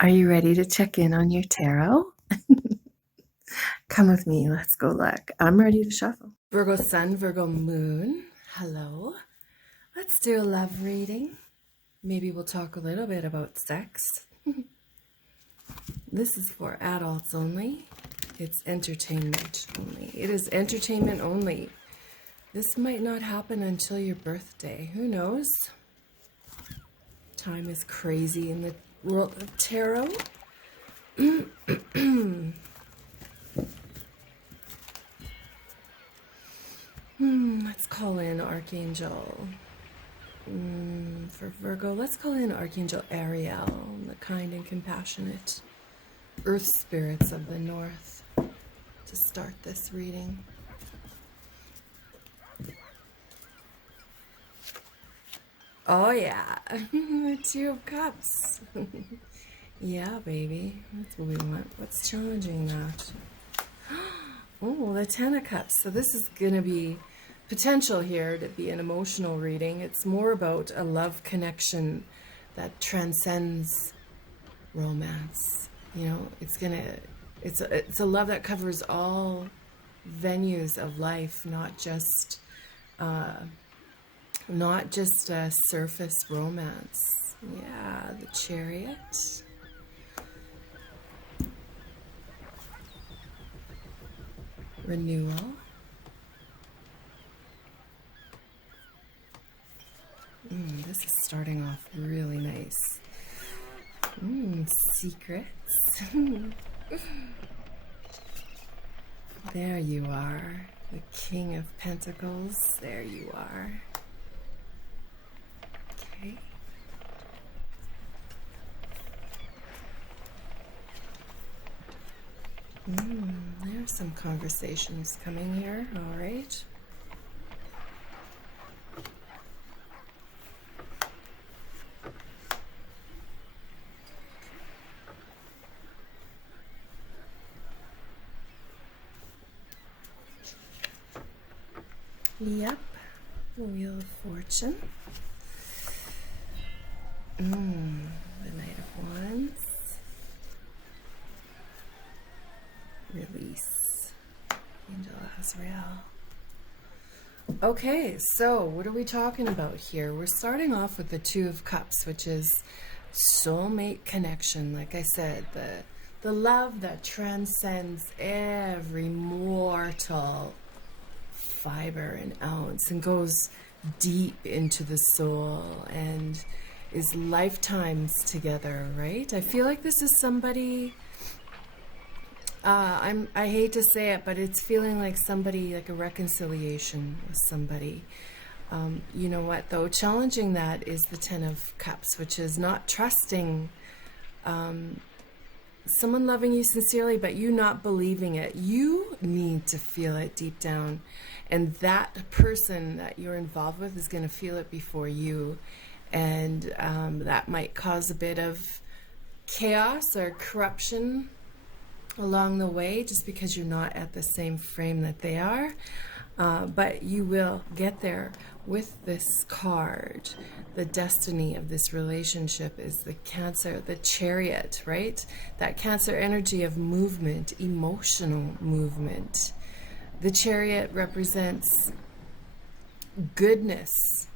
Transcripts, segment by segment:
Are you ready to check in on your tarot? Come with me. Let's go look. I'm ready to shuffle. Virgo Sun, Virgo Moon. Hello. Let's do a love reading. Maybe we'll talk a little bit about sex. This is for adults only. It's entertainment only. It is entertainment only. This might not happen until your birthday. Who knows? Time is crazy in the world of tarot. Let's call in Archangel. For Virgo, let's call in Archangel Ariel, the kind and compassionate earth spirits of the north, to start this reading. Oh yeah, the Two of Cups. Yeah, baby, that's what we want. What's challenging that? Oh, the Ten of Cups. So this is going to be potential here to be an emotional reading. It's more about a love connection that transcends romance. You know, it's a love that covers all venues of life, not just a surface romance. Yeah, the Chariot. Renewal. This is starting off really nice. Secrets. There you are. The King of Pentacles. There you are. Okay. There's some conversations coming here. All right. Yep. Wheel of Fortune. The Knight of Wands. Release. Angel Azrael. Okay, so what are we talking about here? We're starting off with the Two of Cups, which is soulmate connection. Like I said, the love that transcends every mortal fiber and ounce and goes deep into the soul and is lifetimes together, right? I feel like this is somebody, I hate to say it, but it's feeling like somebody, like a reconciliation with somebody. You know what, though? Challenging that is the Ten of Cups, which is not trusting someone loving you sincerely, but you not believing it. You need to feel it deep down. And that person that you're involved with is going to feel it before you. And that might cause a bit of chaos or corruption along the way, just because you're not at the same frame that they are. But you will get there with this card. The destiny of this relationship is the Cancer, the Chariot, right? That Cancer energy of movement, emotional movement. The Chariot represents goodness,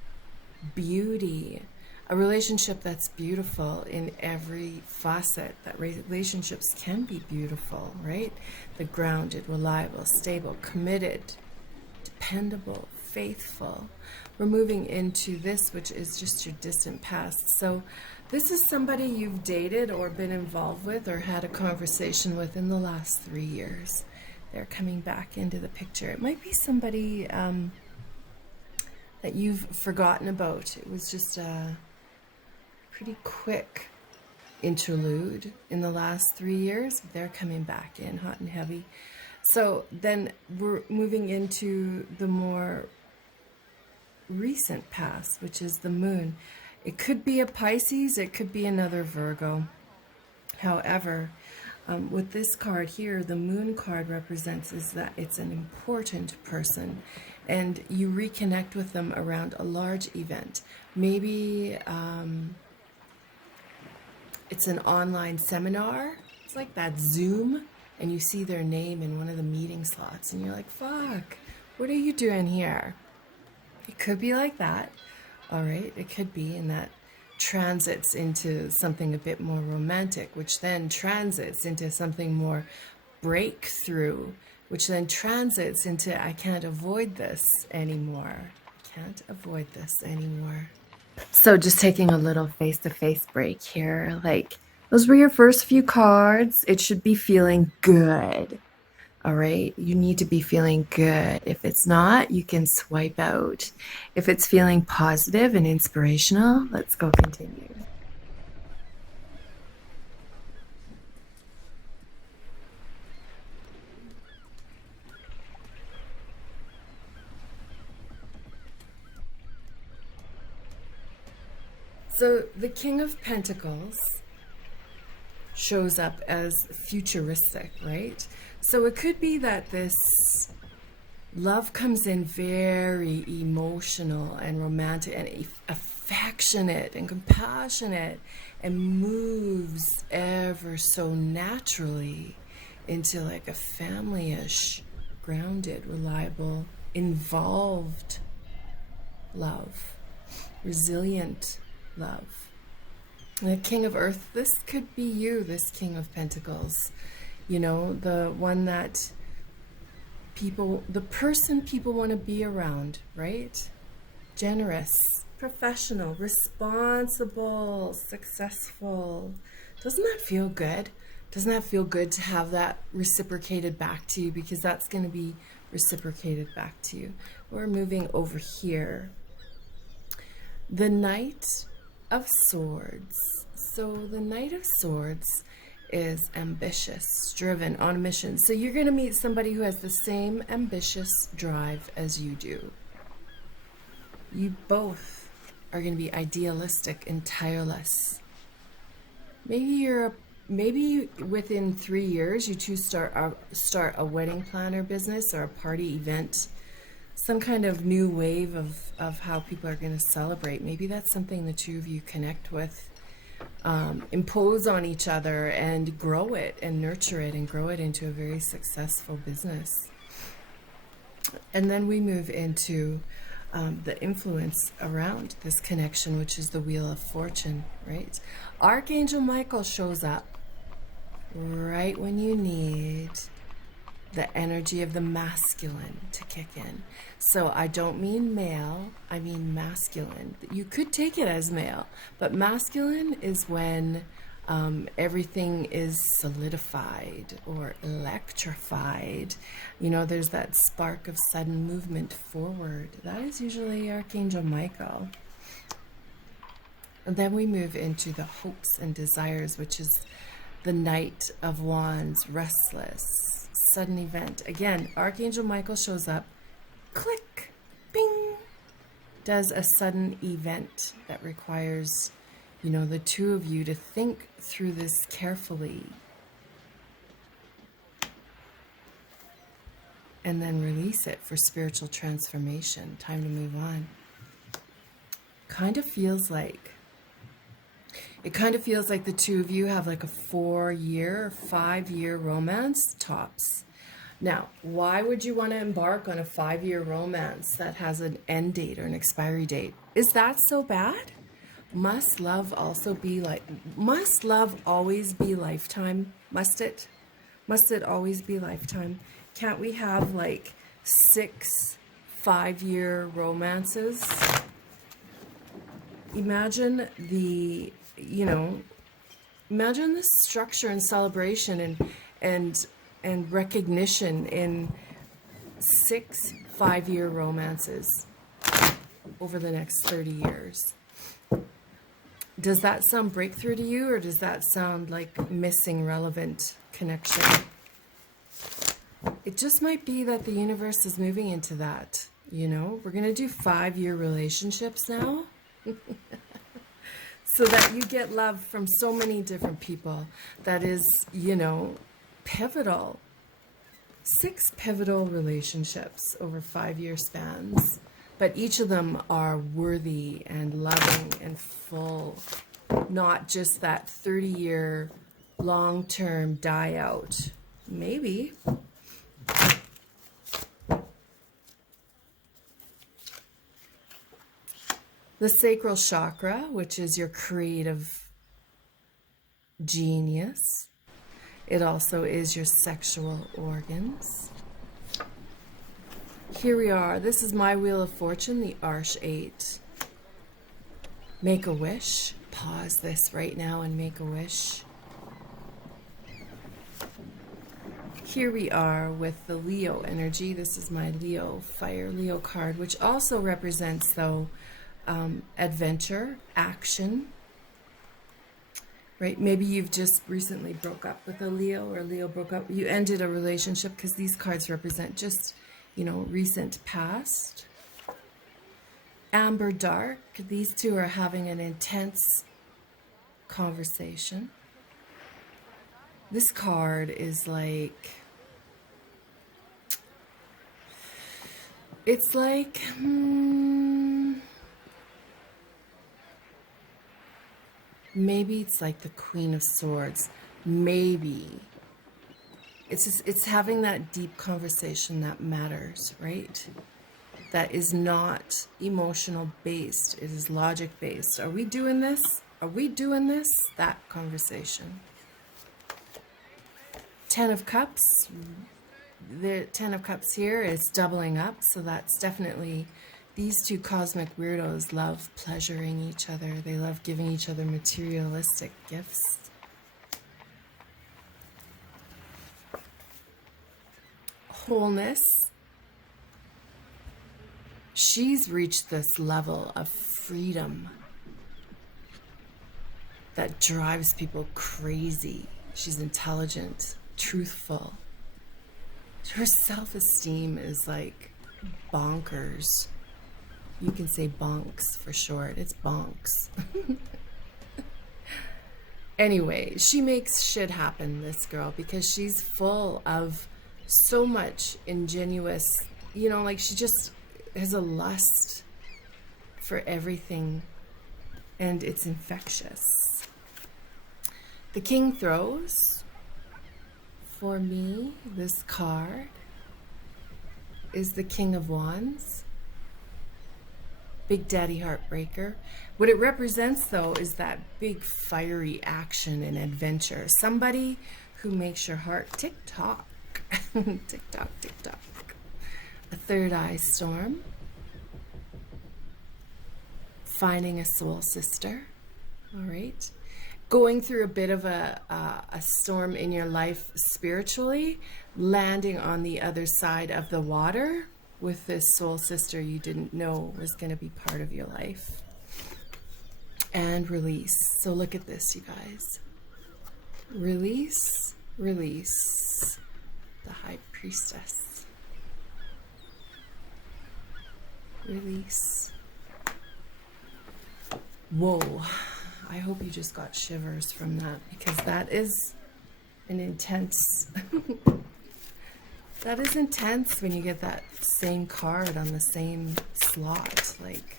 beauty, a relationship that's beautiful in every facet. That relationships can be beautiful, right? The grounded, reliable, stable, committed, dependable, faithful. We're moving into this, which is just your distant past. So this is somebody you've dated or been involved with or had a conversation with in the last 3 years. They're coming back into the picture. It might be somebody that you've forgotten about. It was just a pretty quick interlude in the last 3 years. They're coming back in hot and heavy. So then we're moving into the more recent past, which is the Moon. It could be a Pisces, it could be another Virgo. However, with this card here, the Moon card represents is that it's an important person, and you reconnect with them around a large event. Maybe it's an online seminar. It's like that Zoom, and you see their name in one of the meeting slots, and you're like, fuck, what are you doing here? It could be like that, all right? It could be, and that transits into something a bit more romantic, which then transits into something more breakthrough, which then transits into, I can't avoid this anymore. I can't avoid this anymore. So just taking a little face-to-face break here. Like, those were your first few cards. It should be feeling good. All right, you need to be feeling good. If it's not, you can swipe out. If it's feeling positive and inspirational, let's go continue. So the King of Pentacles shows up as futuristic, right? So it could be that this love comes in very emotional and romantic and affectionate and compassionate and moves ever so naturally into like a family-ish, grounded, reliable, involved love, resilient love. The King of Earth, this could be you, this King of Pentacles. You know, the one that the person people want to be around, right? Generous, professional, responsible, successful. Doesn't that feel good? Doesn't that feel good to have that reciprocated back to you? Because that's going to be reciprocated back to you. We're moving over here. The Knight of Swords. So the Knight of Swords is ambitious, driven, on a mission. So you're going to meet somebody who has the same ambitious drive as you do. You both are going to be idealistic and tireless. Maybe within 3 years you two start a wedding planner business or a party event, some kind of new wave of how people are going to celebrate. Maybe that's something the two of you connect with. Impose on each other and grow it and nurture it and grow it into a very successful business. And then we move into the influence around this connection, which is the Wheel of Fortune, right? Archangel Michael shows up right when you need the energy of the masculine to kick in. So I don't mean male, I mean masculine. You could take it as male, but masculine is when everything is solidified or electrified. You know, there's that spark of sudden movement forward. That is usually Archangel Michael. And then we move into the hopes and desires, which is the Knight of Wands, restless, sudden event. Again, Archangel Michael shows up, click, bing, does a sudden event that requires, you know, the two of you to think through this carefully and then release it for spiritual transformation. Time to move on. It kind of feels like the two of you have like a 4-year, 5-year romance tops. Now, why would you want to embark on a 5-year romance that has an end date or an expiry date? Is that so bad? Must love always be lifetime? Must it? Must it always be lifetime? Can't we have like 6 5-year romances? Imagine the structure and celebration and recognition in 6 5-year romances over the next 30 years. Does that sound breakthrough to you, or does that sound like missing relevant connection? It just might be that the universe is moving into that, you know? We're going to do 5-year relationships now. So that you get love from so many different people. That is, you know, pivotal. 6 pivotal relationships over 5-year spans. But each of them are worthy and loving and full not just that 30-year long-term die out. Maybe. The sacral chakra, which is your creative genius. It also is your sexual organs. Here we are. This is my Wheel of Fortune, the Arch 8. Make a wish. Pause this right now and make a wish. Here we are with the Leo energy. This is my Leo, Fire Leo card, which also represents, though, adventure, action. Right? Maybe you've just recently broke up with a Leo, or Leo broke up. You ended a relationship, because these cards represent just, you know, recent past. Amber Dark. These two are having an intense conversation. This card is like, it's like, maybe it's like the Queen of Swords. Maybe it's having that deep conversation that matters, right? That is not emotional based. It is logic based. Are we doing this? Are we doing this? That conversation. Ten of Cups. The Ten of Cups here is doubling up, so that's definitely, these two cosmic weirdos love pleasuring each other. They love giving each other materialistic gifts. Wholeness. She's reached this level of freedom that drives people crazy. She's intelligent, truthful. Her self-esteem is like bonkers. You can say bonks for short. It's bonks. Anyway, she makes shit happen, this girl, because she's full of so much ingenuous, you know, like she just has a lust for everything, and it's infectious. The King throws. For me, this card is the King of Wands. Big Daddy Heartbreaker. What it represents, though, is that big fiery action and adventure. Somebody who makes your heart tick-tock. Tick-tock, tick-tock. A third eye storm. Finding a soul sister. All right. Going through a bit of a storm in your life spiritually, landing on the other side of the water with this soul sister you didn't know was going to be part of your life. And release. So look at this, you guys. Release, release. The High Priestess. Release. Whoa. I hope you just got shivers from that, because that is an intense, that is intense when you get that same card on the same slot. Like,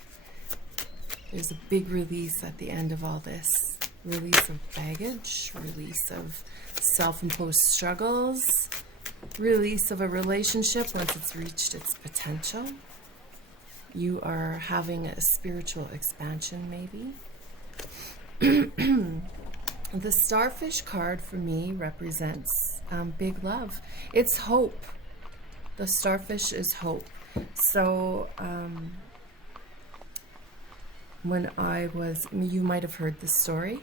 there's a big release at the end of all this. Release of baggage, release of self-imposed struggles, release of a relationship once it's reached its potential. You are having a spiritual expansion, maybe. The Starfish card for me represents big love. It's hope. The Starfish is hope. So when I was, you might have heard this story,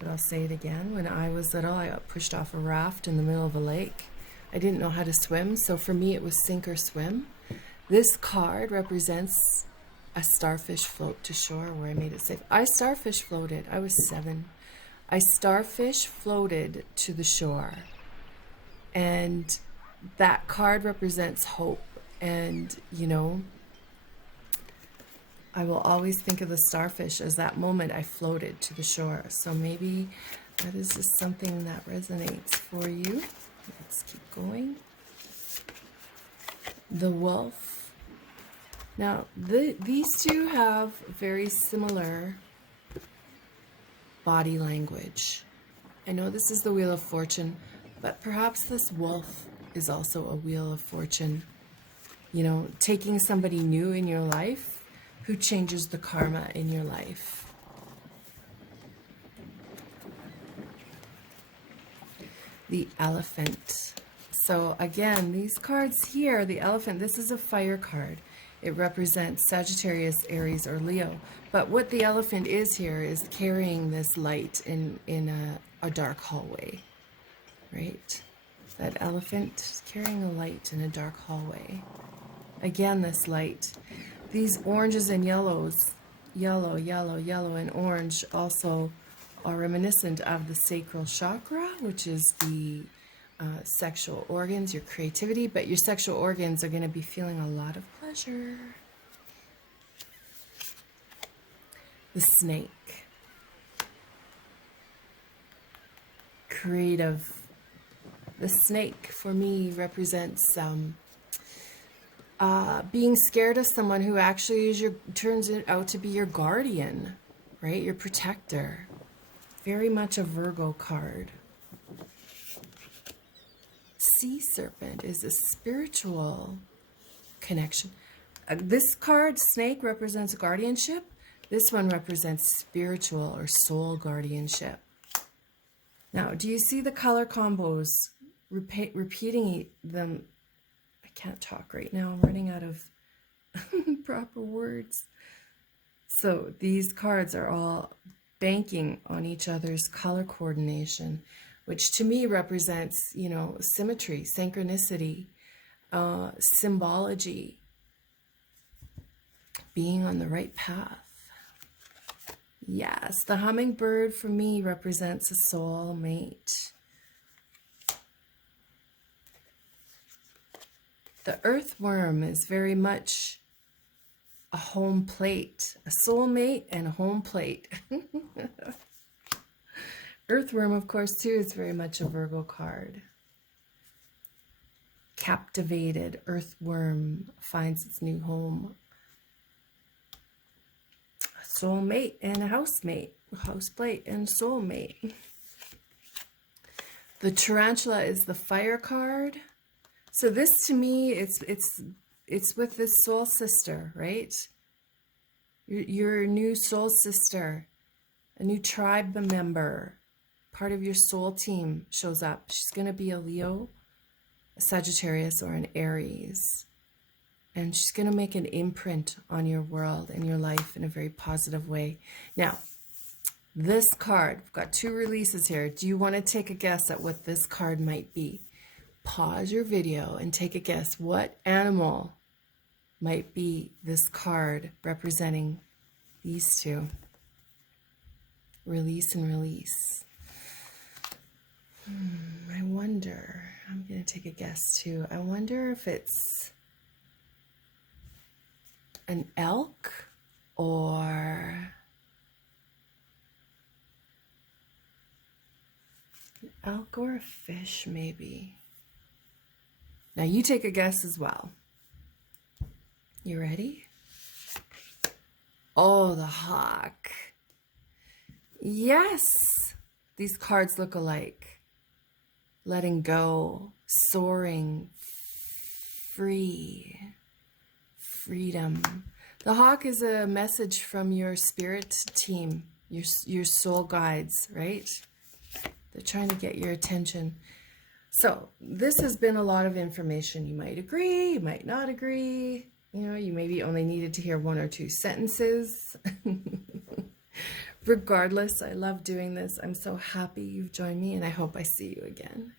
but I'll say it again. When I was little, I got pushed off a raft in the middle of a lake. I didn't know how to swim, so for me it was sink or swim. This card represents a starfish float to shore, where I made it safe. I starfish floated. I was 7. I starfish floated to the shore. And that card represents hope. And, you know, I will always think of the starfish as that moment I floated to the shore. So maybe that is just something that resonates for you. Let's keep going. The Wolf. Now, these two have very similar body language. I know this is the Wheel of Fortune, but perhaps this wolf is also a Wheel of Fortune. You know, taking somebody new in your life who changes the karma in your life. The Elephant. So again, these cards here, the Elephant, this is a fire card. It represents Sagittarius, Aries, or Leo. But what the Elephant is here is carrying this light in a dark hallway, right? That elephant is carrying a light in a dark hallway. Again, this light. These oranges and yellows, yellow, yellow, yellow, and orange also are reminiscent of the sacral chakra, which is the sexual organs, your creativity, but your sexual organs are going to be feeling a lot of pleasure. The snake. Creative. The snake for me represents being scared of someone who actually is turns out to be your guardian, right? Your protector. Very much a Virgo card. Sea serpent is a spiritual connection. This card, snake, represents guardianship. This one represents spiritual or soul guardianship. Now, do you see the color combos? Repeating them. I can't talk right now. I'm running out of proper words. So these cards are all banking on each other's color coordination, which to me represents, you know, symmetry, synchronicity, symbology, being on the right path. Yes, the hummingbird for me represents a soul mate. The earthworm is very much a home plate, a soulmate and a home plate. Earthworm, of course, too, is very much a Virgo card. Captivated, earthworm finds its new home. A soulmate and a housemate, houseplate and soulmate. The tarantula is the fire card. So this, to me, it's with this soul sister, right? Your new soul sister, a new tribe member, part of your soul team shows up. She's going to be a Leo, a Sagittarius, or an Aries. And she's going to make an imprint on your world and your life in a very positive way. Now, this card, we've got two releases here. Do you want to take a guess at what this card might be? Pause your video and take a guess. What animal might be this card representing these two? Release and release. I wonder, I'm going to take a guess too. I wonder if it's an elk or an elk or a fish, maybe. Now you take a guess as well. You ready? Oh, the hawk. Yes, these cards look alike. Letting go, soaring, free, freedom. The hawk is a message from your spirit team, your soul guides, right? They're trying to get your attention. So this has been a lot of information. You might agree, you might not agree. You know, you maybe only needed to hear one or two sentences. Regardless, I love doing this. I'm so happy you've joined me, and I hope I see you again.